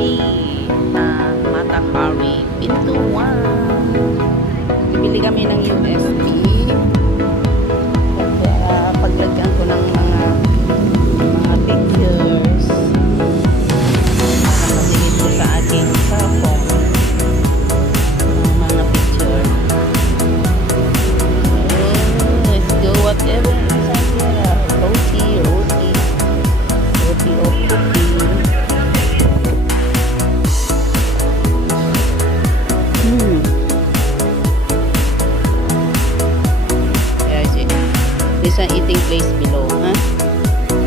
Hari Matahari Pintuan. Bibili kami ng USB kaya paglagyan ko ng mga pictures nakatingin ko sa aking cellphone ng mga picture. Let's go whatever roti o cookie. This one eating place below, huh?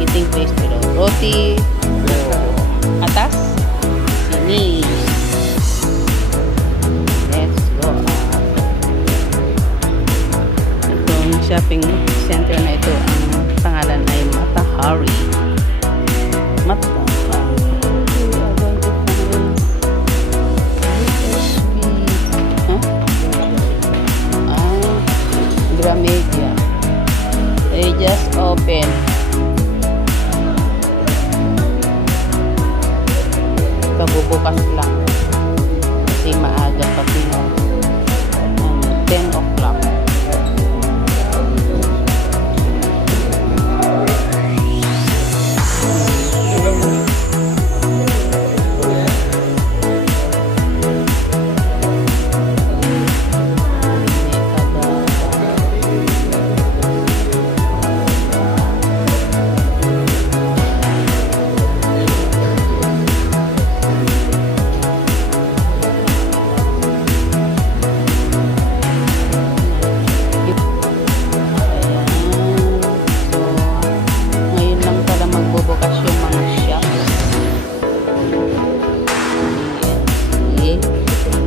Eating place below. Roti, atas, sini. Let's go up. Itong shopping center na ito, ang pangalan ay Matahari. Gramedia. They just open. Kabubukas lang. Kasi maaga pa sila. 10 o'clock.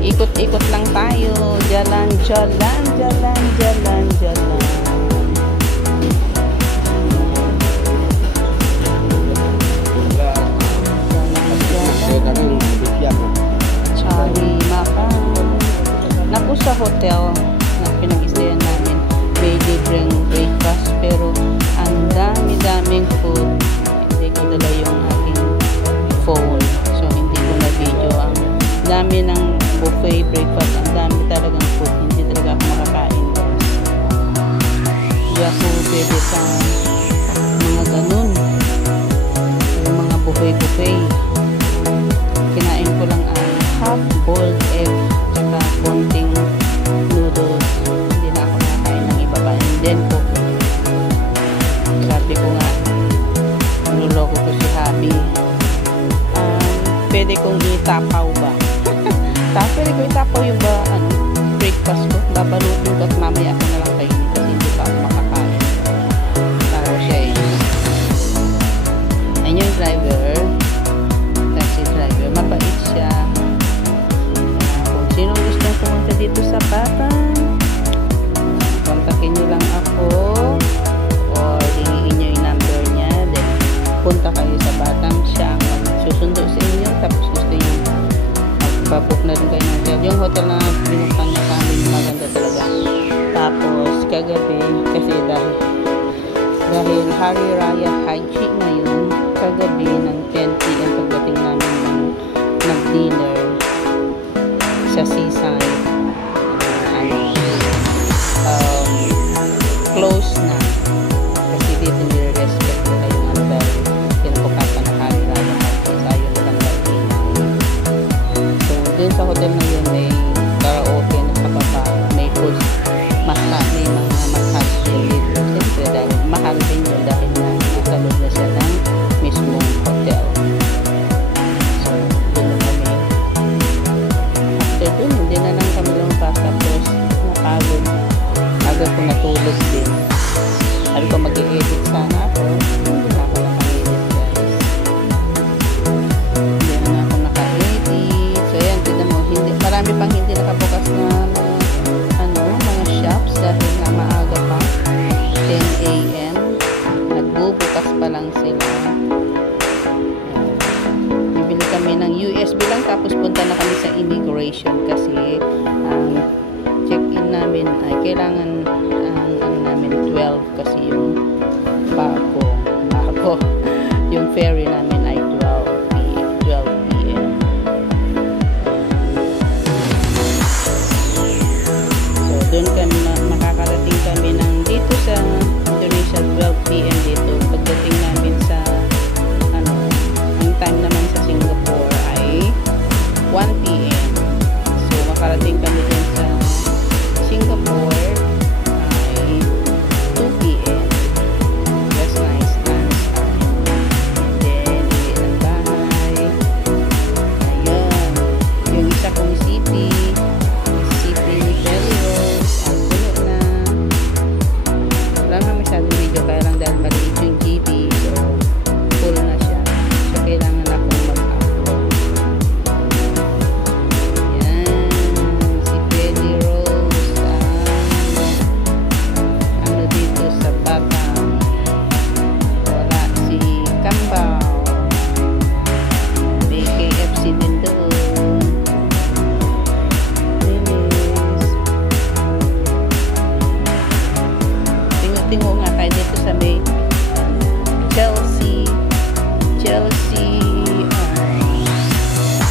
Ikot-ikot lang tayo. Jalan. Chari Maka. Naku sa hotel na pinag-isayan namin, may libreng breakfast pero ang dami-daming food. Hindi ko dala yung aking phone. So hindi ko na video. Ang dami ng buffet breakfast, ang dami talagang food, hindi talaga ako makakain guys. Hindi ako pwede sa mga ganun, yung mga buffet. Kinain ko lang ang half-boiled egg tsaka konting noodles. Hindi na ako makakain ng iba pa. And then po, sabi ko nga, niloloko ko si Habi, pwede kong itapaw ba? Pwede ko itapaw yung breakfast ko. Babalutin ko at mamaya ako na lang kainin kasi hindi pa ako makakain. Taro siya eh. Ayun yung driver. Taxi driver. Mabait siya. Kung sino gustong pumunta dito sa Batam, kontakin nyo lang ako or hingin nyo yung number niya. Then punta kayo sa Batam. Siya ang susundo sa inyo. Tapos gusto nyo pabook na rin kayo ng hotel. Yung hotel na binuktan niya kami, maganda talaga. Tapos kagabi, kasi dahil Hari Raya Haji ngayon, kagabi ng 10 PM pagdating namin ng dinner sa seaside, close na kasi dito nire-respect nila yung dahil pinapukatan na Hari Raya Haji sa yun lang dun sa hotel na yun may karaoke na sa baba, may food, may mga massage dito. Siyempre dahil mahal din yun dahil nasa loob na siya ng mismong hotel. So, dun na kami. After dun, hindi na lang kami lumabas. Tapos, napagod. Aga ko natulog din. Sabi ko mag-i-edit sana ako. Hindi na ako naka-edit guys. Hindi na ako naka-edit. So, yan, tignan mo. Marami pang hindi nakabukas na mga shops dahil nga maaga pa. 10 AM. Nagbubukas pa lang sila. Bibili kami ng USB lang tapos punta na kami sa immigration kasi check-in namin ay kailangan namin 12 kasi yung bago yung ferry namin ay 12 PM.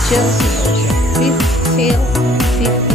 Chelsea Ocean. Fifth sale, 50